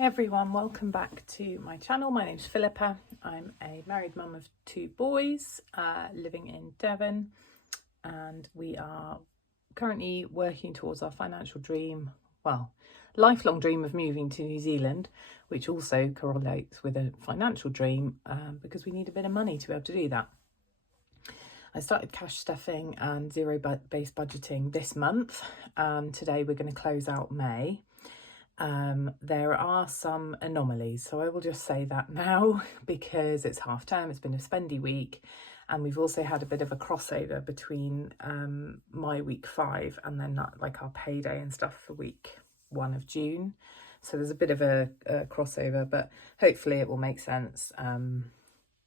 Hi everyone, welcome back to my channel. My name's Philippa. I'm a married mum of two boys living in Devon, and we are currently working towards our financial dream, well, lifelong dream of moving to New Zealand, which also correlates with a financial dream because we need a bit of money to be able to do that. I started cash stuffing and zero-based budgeting this month, and today we're going to close out May. There are some anomalies, so I will just say that now because it's half term, it's been a spendy week, and we've also had a bit of a crossover between my week 5 and then like our payday and stuff for week 1 of June. So there's a bit of a crossover, but hopefully it will make sense.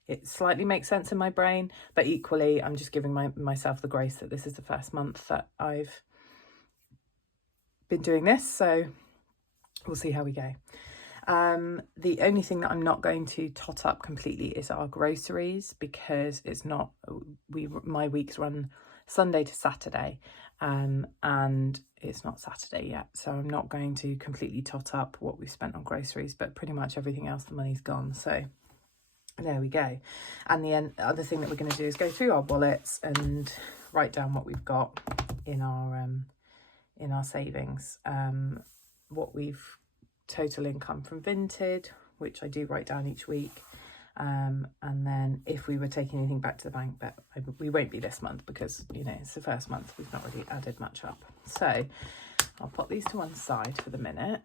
It slightly makes sense in my brain, but equally I'm just giving myself the grace that this is the first month that I've been doing this, so we'll see how we go. The only thing that I'm not going to tot up completely is our groceries, because it's not, my weeks run Sunday to Saturday, and it's not Saturday yet, so I'm not going to completely tot up what we've spent on groceries, but pretty much everything else, the money's gone. So there we go. And the other thing that we're going to do is go through our wallets and write down what we've got in our savings. What we've total income from Vinted, which I do write down each week, and then if we were taking anything back to the bank, but we won't be this month because, you know, it's the first month, we've not really added much up. So I'll put these to one side for the minute,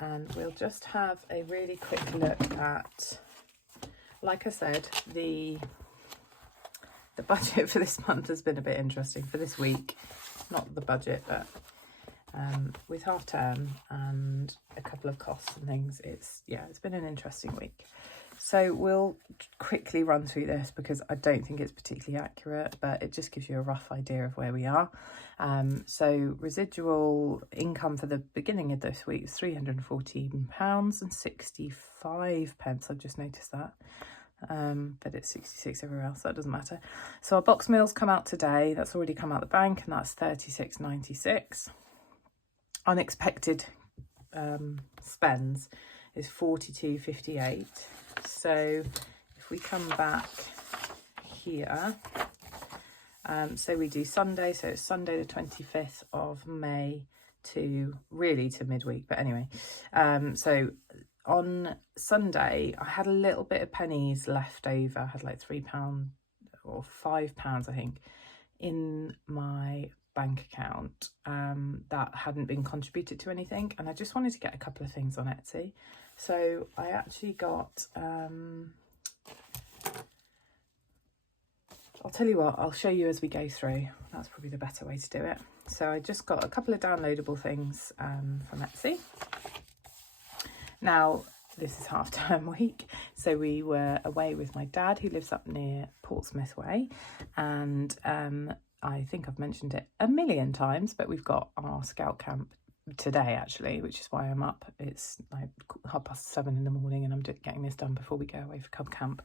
and we'll just have a really quick look at, like I said, the budget for this month has been a bit interesting for this week. Not the budget, but with half term and a couple of costs and things, it's been an interesting week. So we'll quickly run through this because I don't think it's particularly accurate, but it just gives you a rough idea of where we are. So residual income for the beginning of this week is £314.65. I've just noticed that. But it's 66 everywhere else, so it doesn't matter. So our box meals come out today. That's already come out the bank, and that's 36.96. Unexpected spends is 42.58. So if we come back here, so we do Sunday, so it's Sunday the 25th of May to midweek, but anyway, so on Sunday, I had a little bit of pennies left over. I had like £3 or £5, I think, in my bank account that hadn't been contributed to anything. And I just wanted to get a couple of things on Etsy. So I actually got, I'll tell you what, I'll show you as we go through. That's probably the better way to do it. So I just got a couple of downloadable things from Etsy. Now, this is half term week, so we were away with my dad, who lives up near Portsmouth Way, and I think I've mentioned it a million times, but we've got our scout camp today actually, which is why I'm up. It's like 7:30 in the morning, and I'm getting this done before we go away for cub camp,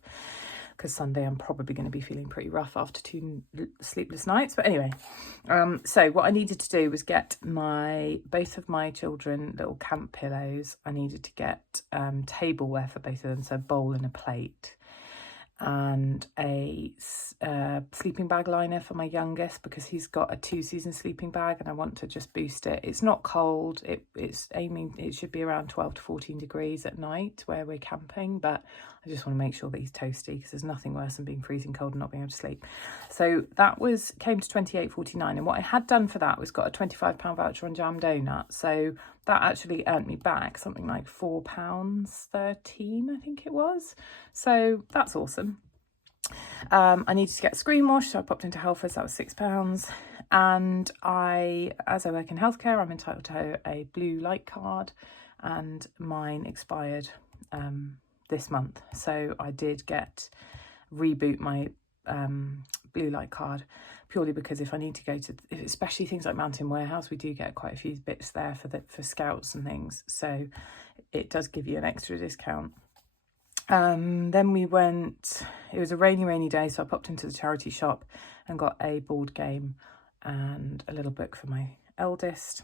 because Sunday I'm probably going to be feeling pretty rough after 2 sleepless nights. But anyway, so what I needed to do was get both of my children little camp pillows. I needed to get tableware for both of them, so a bowl and a plate, and a sleeping bag liner for my youngest, because he's got a 2-season sleeping bag and I want to just boost it. It's not cold, it should be around 12 to 14 degrees at night where we're camping, but I just want to make sure that he's toasty, because there's nothing worse than being freezing cold and not being able to sleep. So that came to £28.49, and what I had done for that was got a £25 voucher on Jam Donut, so that actually earned me back something like £4.13, I think it was. So that's awesome. I needed to get a screen wash, so I popped into Halfords. That was £6. And as I work in healthcare, I'm entitled to a blue light card, and mine expired this month. So I did reboot my blue light card, purely because if I need to go to, especially things like Mountain Warehouse, we do get quite a few bits there for scouts and things, so it does give you an extra discount. Then we went, it was a rainy day, so I popped into the charity shop and got a board game and a little book for my eldest.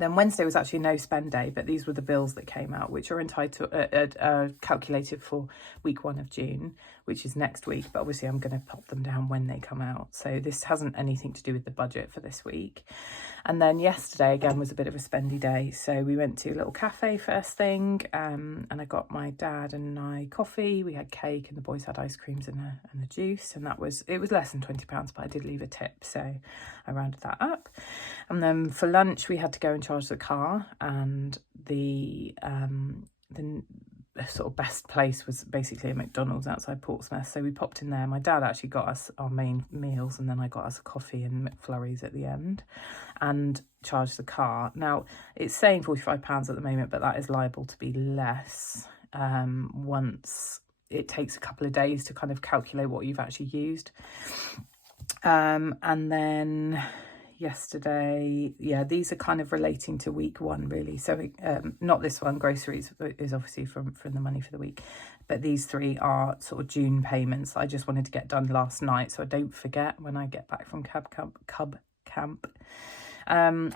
Then Wednesday was actually no spend day, but these were the bills that came out, which are entitled calculated for week 1 of June, which is next week. But obviously I'm going to pop them down when they come out. So this hasn't anything to do with the budget for this week. And then yesterday again was a bit of a spendy day. So we went to a little cafe first thing, and I got my dad and I coffee. We had cake and the boys had ice creams and a juice, and it was less than £20, but I did leave a tip, so I rounded that up. And then for lunch we had to go and charge the car, and the sort of best place was basically a McDonald's outside Portsmouth, so we popped in there. My dad actually got us our main meals, and then I got us a coffee and McFlurries at the end and charged the car. Now it's saying £45 at the moment, but that is liable to be less once it takes a couple of days to kind of calculate what you've actually used. And then yesterday, yeah, these are kind of relating to week 1 really. So not this one, groceries is obviously from the money for the week, but these 3 are sort of June payments I just wanted to get done last night so I don't forget when I get back from cub camp.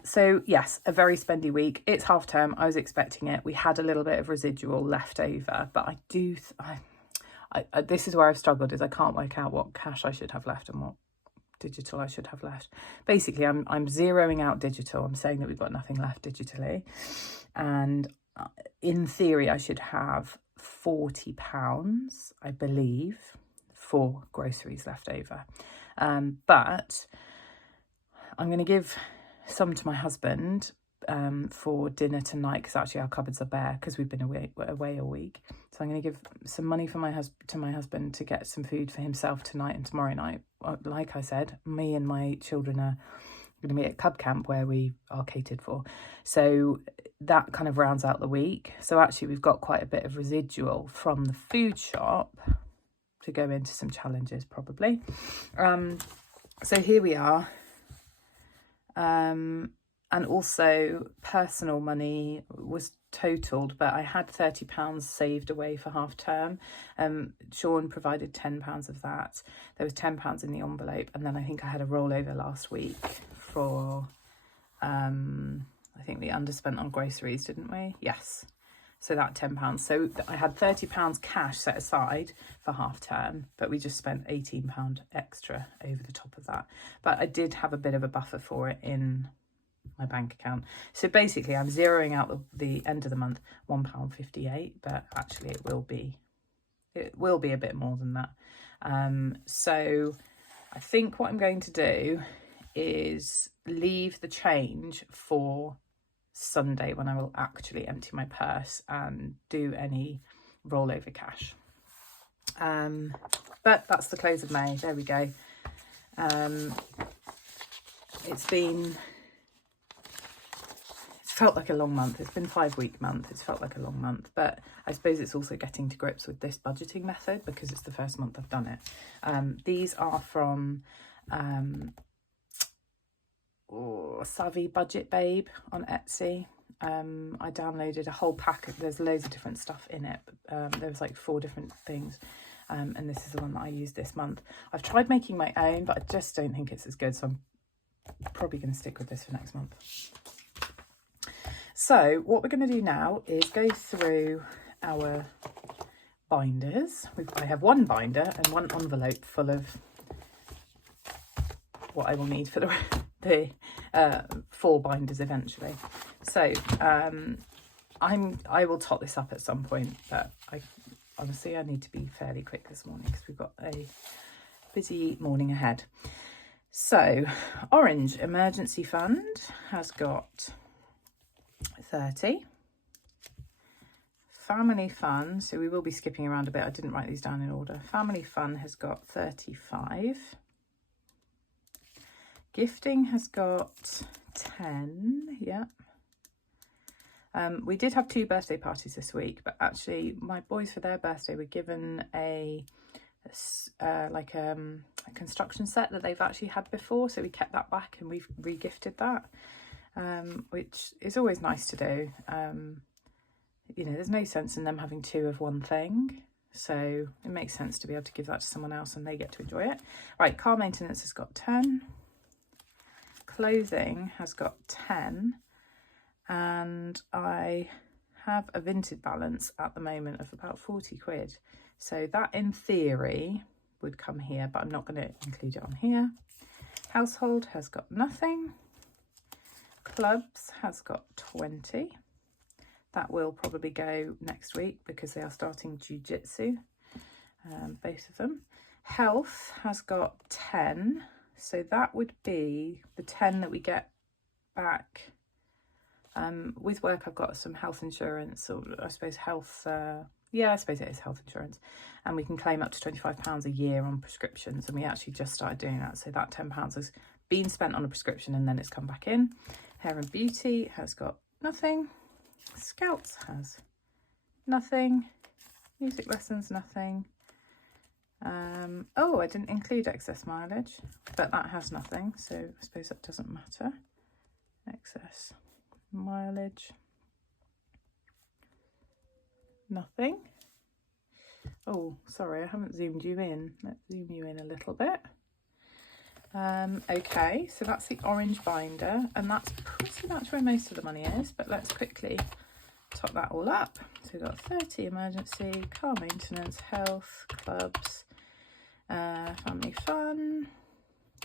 So yes, a very spendy week. It's half term. I was expecting it. We had a little bit of residual left over, but I this is where I've struggled, is I can't work out what cash I should have left and what digital I should have left. Basically I'm zeroing out digital. I'm saying that we've got nothing left digitally, and in theory I should have £40, I believe, for groceries left over, but I'm going to give some to my husband for dinner tonight, because actually our cupboards are bare because we've been away all week. So I'm going to give some money for my husband to get some food for himself tonight and tomorrow night. Like I said, me and my children are going to be at Cub Camp where we are catered for. So that kind of rounds out the week. So actually we've got quite a bit of residual from the food shop to go into some challenges probably. So here we are. And also personal money was totaled, but I had £30 saved away for half term. Sean provided £10 of that. There was £10 in the envelope, and then I think I had a rollover last week for I think we underspent on groceries, didn't we? Yes. So that £10. So I had £30 cash set aside for half term, but we just spent £18 extra over the top of that. But I did have a bit of a buffer for it in my bank account. So basically I'm zeroing out the end of the month £1.58, but actually it will be a bit more than that. So I think what I'm going to do is leave the change for Sunday, when I will actually empty my purse and do any rollover cash. But that's the close of May. There we go. It's felt like a long month. It's been 5-week month. It's felt like a long month, but I suppose it's also getting to grips with this budgeting method because it's the first month I've done it. These are from Savvy Budget Babe on Etsy. I downloaded a whole pack. There's loads of different stuff in it. There was like 4 different things. And this is the one that I used this month. I've tried making my own, but I just don't think it's as good. So I'm probably going to stick with this for next month. So what we're going to do now is go through our binders. I have one binder and one envelope full of what I will need for the 4 binders eventually. So I will tot this up at some point, but honestly I need to be fairly quick this morning because we've got a busy morning ahead. So Orange Emergency Fund has got 30. Family Fun, so we will be skipping around a bit. I didn't write these down in order. Family Fun has got 35. Gifting has got 10. Yeah. We did have 2 birthday parties this week, but actually my boys for their birthday were given a construction set that they've actually had before, so we kept that back and we've re-gifted that, which is always nice to do. You know, there's no sense in them having 2 of one thing, so it makes sense to be able to give that to someone else and they get to enjoy it. Right, car maintenance has got 10. Clothing has got 10. and I have a Vinted balance at the moment of about 40 quid. So that in theory would come here, but I'm not going to include it on here. Household has got nothing. Clubs has got 20. That will probably go next week because they are starting jiu-jitsu, both of them. Health has got 10. So that would be the 10 that we get back. With work, I've got some health insurance, or I suppose health, yeah, I suppose it is health insurance. And we can claim up to £25 a year on prescriptions. And we actually just started doing that. So that £10 has been spent on a prescription and then it's come back in. Hair and beauty has got nothing. Scouts has nothing. Music lessons, nothing. Oh, I didn't include excess mileage, but that has nothing. So I suppose that doesn't matter. Excess mileage, nothing. Oh, sorry, I haven't zoomed you in. Let's zoom you in a little bit. Okay, so that's the orange binder, and that's pretty much where most of the money is, but let's quickly top that all up. So we've got 30 emergency, car maintenance, health, clubs, family fun,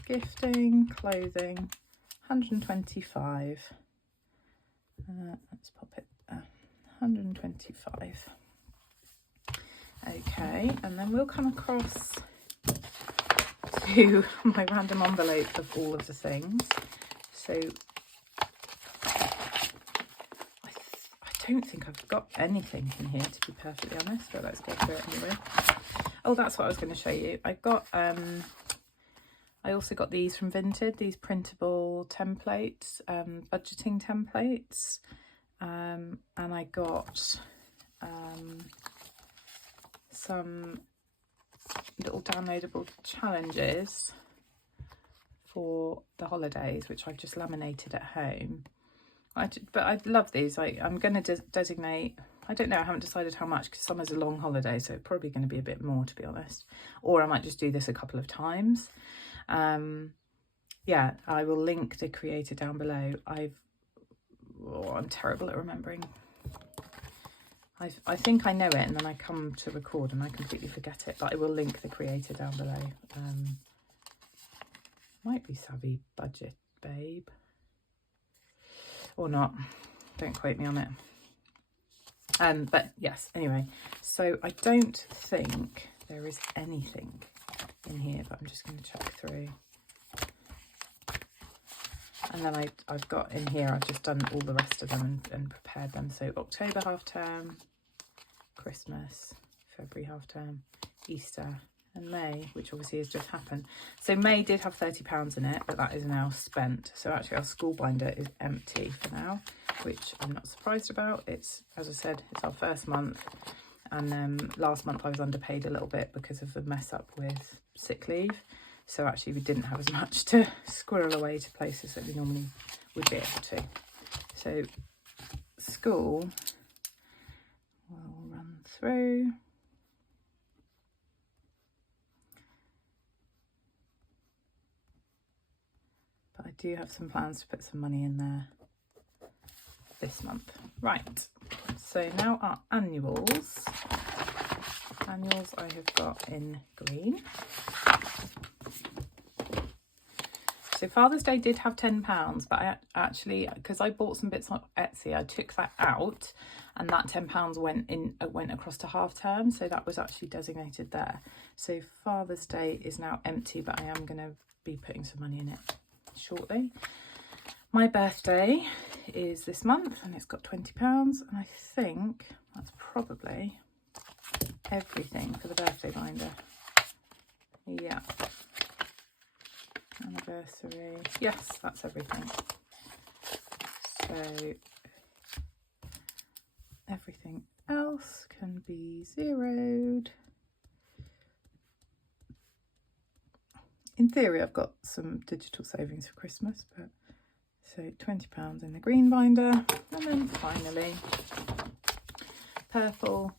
gifting, clothing, 125. Let's pop it 125. Okay, and then we'll come across to my random envelope of all of the things. So I don't think I've got anything in here, to be perfectly honest, but let's go through it anyway. Oh, that's what I was going to show you. I got I also got these from Vinted, these printable templates, budgeting templates, and I got some little downloadable challenges for the holidays, which I've just laminated at home. But I love these. I'm going to designate, I don't know, I haven't decided how much, because summer's a long holiday, so it's probably going to be a bit more, to be honest. Or I might just do this a couple of times. Yeah, I will link the creator down below. I'm terrible at remembering. I think I know it, and then I come to record and I completely forget it, but I will link the creator down below. Might be Savvy Budget Babe. Or not. Don't quote me on it. But yes, anyway. So I don't think there is anything in here, but I'm just going to check through. And then I've got in here, I've just done all the rest of them and prepared them. So October half term, Christmas, February half term, Easter, and May, which obviously has just happened. So May did have £30 in it, but that is now spent. So actually our school binder is empty for now, which I'm not surprised about. It's, as I said, it's our first month. And last month I was underpaid a little bit because of the mess up with sick leave. So actually we didn't have as much to squirrel away to places that we normally would be able to. So school, we'll run through. But I do have some plans to put some money in there this month. Right, so now our annuals. Annuals I have got in green. So Father's Day did have £10, but I actually, because I bought some bits on Etsy, I took that out, and that £10 went across to half term, so that was actually designated there. So Father's Day is now empty, but I am going to be putting some money in it shortly. My birthday is this month, and it's got £20, and I think that's probably everything for the birthday binder. Yeah. Anniversary, yes, that's everything. So everything else can be zeroed. In theory I've got some digital savings for Christmas, but so £20 in the green binder, and then finally purple.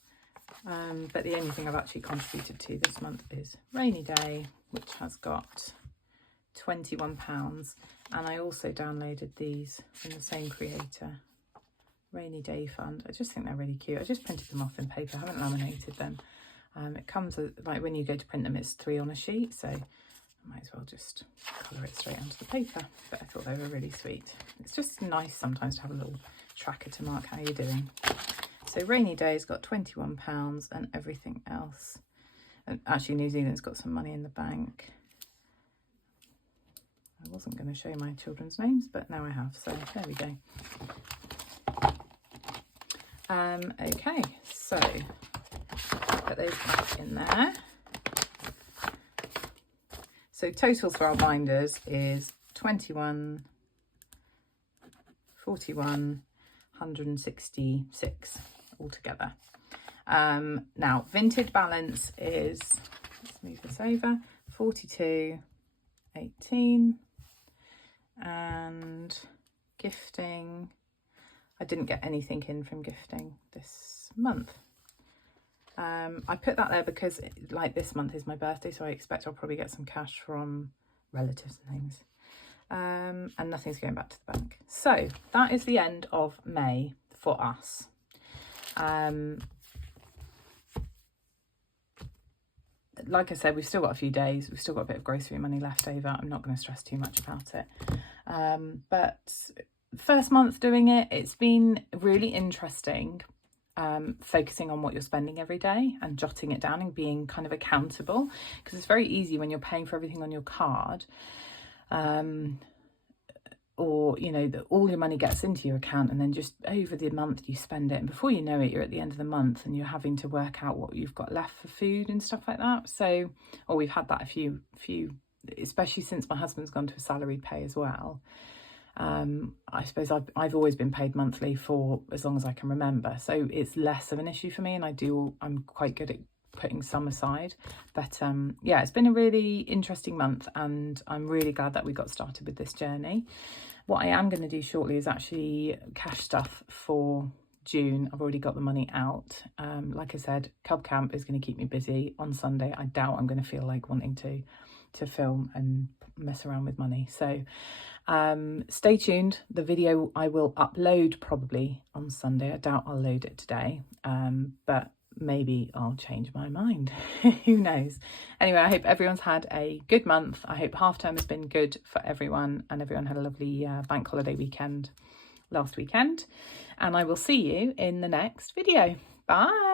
But the only thing I've actually contributed to this month is Rainy Day, which has got £21, and I also downloaded these from the same creator rainy day fund. I just think they're really cute. I just printed them off in paper. I haven't laminated them. It comes with, like, when you go to print them, it's 3 on a sheet, so I might as well just colour it straight onto the paper. But I thought they were really sweet. It's just nice sometimes to have a little tracker to mark how you're doing. So rainy day's got £21 and everything else. And actually New Zealand's got some money in the bank. I wasn't going to show my children's names, but now I have, so there we go. Okay, so put those back in there. So totals for our binders is 21, 41, 166 altogether. Now vintage balance is, let's move this over, 42, 18, and gifting, I didn't get anything in from gifting this month. I put that there because like this month is my birthday, so I expect I'll probably get some cash from relatives and things. And nothing's going back to the bank. So that is the end of May for us. Like I said, we've still got a few days. We've still got a bit of grocery money left over. I'm not going to stress too much about it. But first month doing it, it's been really interesting. Focusing on what you're spending every day and jotting it down and being kind of accountable, because it's very easy when you're paying for everything on your card, or you know that all your money gets into your account and then just over the month you spend it, and before you know it you're at the end of the month and you're having to work out what you've got left for food and stuff like that. So, or we've had that a few especially since my husband's gone to a salaried pay as well. I suppose I've always been paid monthly for as long as I can remember, so it's less of an issue for me, and I'm quite good at putting some aside. But yeah, it's been a really interesting month and I'm really glad that we got started with this journey. What I am going to do shortly is actually cash stuff for June. I've already got the money out. Like I said, Cub Camp is going to keep me busy on Sunday. I doubt I'm going to feel like wanting to film and mess around with money, so stay tuned. The video I will upload probably on Sunday. I doubt I'll load it today, but maybe I'll change my mind. Who knows? Anyway, I hope everyone's had a good month. I hope half term has been good for everyone and everyone had a lovely bank holiday weekend last weekend, and I will see you in the next video. Bye.